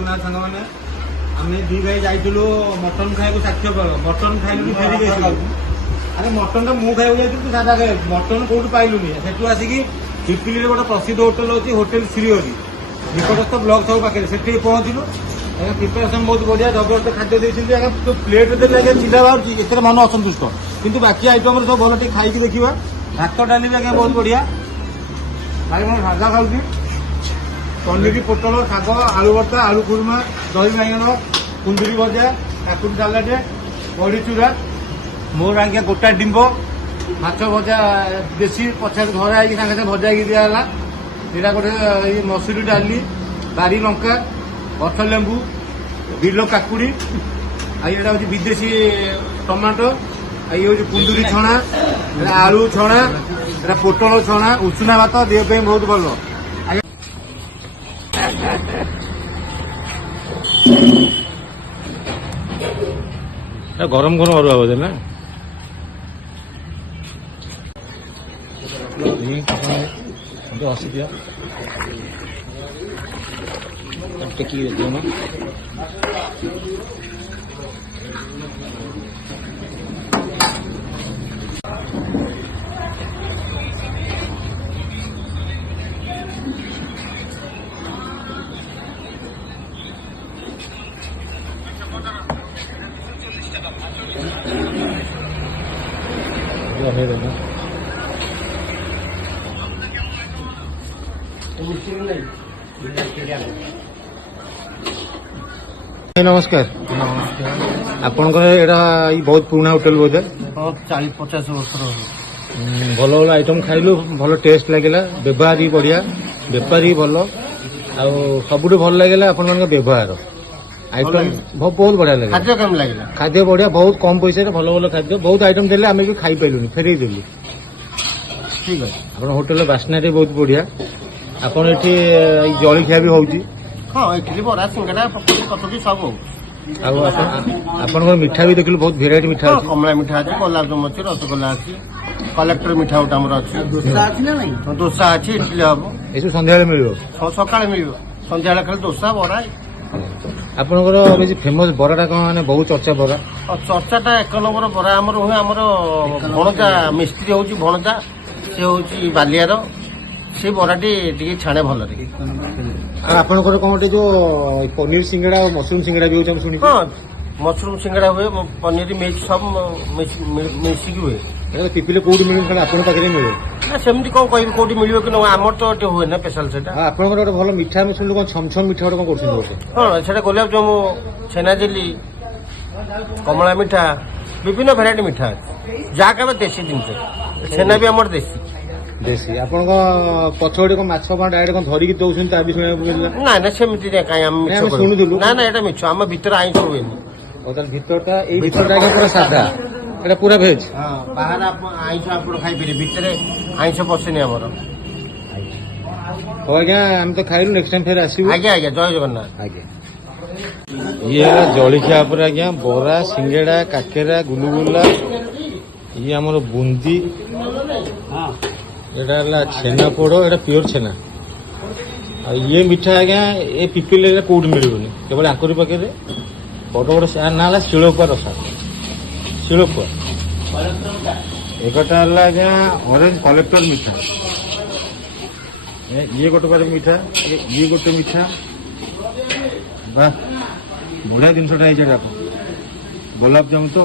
जगन्नाथ सांग मैंने आम दी भाई जाइलु मटन खाइबू साक्ष्य कल मटन खाइलु फेरिक अरे मटन तो मुझे खाइबू जाइलु सादा खाइ मटन कौट पाइलुनि सेठू आसिक पिपिली गोटे प्रसिद्ध होटेल अच्छी होटेल श्रीहरि निकटस्थ ब्लक सब पाखे से पहुंचलु प्रिपेरेसन बहुत बढ़िया जबरदस्त खाद्य देते जो प्लेट देते आगे चिल्ला बाहर एत मन असंतुष्ट किंतु बाकी आइटम सब भल टे खाई देखा भात डाली भी आगे बहुत बढ़िया भाई मैं सादा खाऊँ पनीर पोटल शाग आलू भर्ता आलू खुरमा दही बाइगण कुंदुरी भजा काकुड़ी सालाड बड़ी चूरा मोर आज्ञा गोटा डिंब माछ भजा देशी पचास घर आई सागे सागे भजा दिहला यहाँ गोटे मसूरी डाली बारी लंका गछ लेंबू बिल काकुड़ी यहाँ हूँ विदेशी टमाटो ये हूँ कुंदुरी छणा आलू छणा पोटल छणा उषुना भात देह बहुत भल गरम गरम अरुआ बोधे ना हसी दिया टेकी देखिए ना नमस्कार आपनकर एटा बहुत पुराना होटल बोधे 40-50 वर्ष भल भल आइटम खाइलु भल टेस्ट लगिला व्यवहार भी बढ़िया बेपार भी भल सबुठ भल लगे आपण व्यवहार आइटम बहुत बढ़िया लगे खाद्य कम लगे खाद्य बढ़िया बहुत कम पैसा भल भल खाद्य बहुत आइटम देले आम भी खाई पाइलुनि फेरई देलु ठीक है आप होटेल बास्ना बहुत बढ़िया आपन एठी जलखिया भी होउची हाँ इडली बरा सिंगड़ा पकड़ी कतकी सब हो आपन मिठा भी देखलु बहुत भेराइटी मिठा हाँ कमला मिठा अच्छी गोलाप जामुन अच्छी रसगोल्ला अच्छी कलेक्टर मिठा गोटे आमर अच्छी डोसा अच्छी इडली हम ये संध्या मिल सका मिल संध्या खाली डोसा बरा आपनकर फेमस बराटा कौन माने बहुत चर्चा बरा चर्चाटा 1 नंबर बरा आमर हुए आमर भणजा मिस्त्री हूँ भणजा सी हूँ बालियार से बराटी टे छाणे भल आपनकर कौन गोटे जो पनीर सिंगड़ा और मशरूम सिंगड़ा भी होता शुणी हाँ मशरूम सिंगड़ा हुए पनीर मिक्स सब मिसिक हुए पिपिले कौटी मिल आपन पाखे मिले ना सेमती कौन कह कौटी मिल कि आमर तो हुए ना स्पेशल से आपनकर गोटे भल मिठा में शुणु छम छम मिठा गोटे कौन कर हाँ से गोलाप जामु छेना जेली कमला मिठा विभिन्न भेराइटी मिठा अच्छे जहाँ कहे देशी जिनस छेना भी आमर देशी देशी आपण पछोड़े को माछ पा डायरेक्ट कौन धरिकी दउछन ता भी सुना मिलला ना ना सेमती नै काई हम मिछ सुनुदुलु ना ना एटा मिछ हम भीतर आइछ होइनी ओतल भीतरटा ए भीतरटा के पूरा सादा एटा पूरा भेज हां बाहर आप आइछ आपण खाइ पेरे भीतर आइछ पसेनी हमर हो गया हम तो खाइलु नेक्स्ट टाइम फिर आसीबु आगे आगे जय जगन्नाथ आगे ये जलखिया पर आज्ञा बरा सिंगेड़ा काकेरा गुलुगुला ये हमर बुंदी हां एटा छेना पोड़ एटा प्योर छेना ये मिठा आज्ञा ये पिपिल कौट मिलूनी केवल आंकुरी पाखे बड़ बड़ ना शिलोपुआ रसा शिलोपुआ एकटा आज्ञा ऑरेंज कलेक्टर मिठा ये गोटे बारे मिठा ये गोटे मिठा वाह बढ़िया जिनसा गोलाप जामुन तो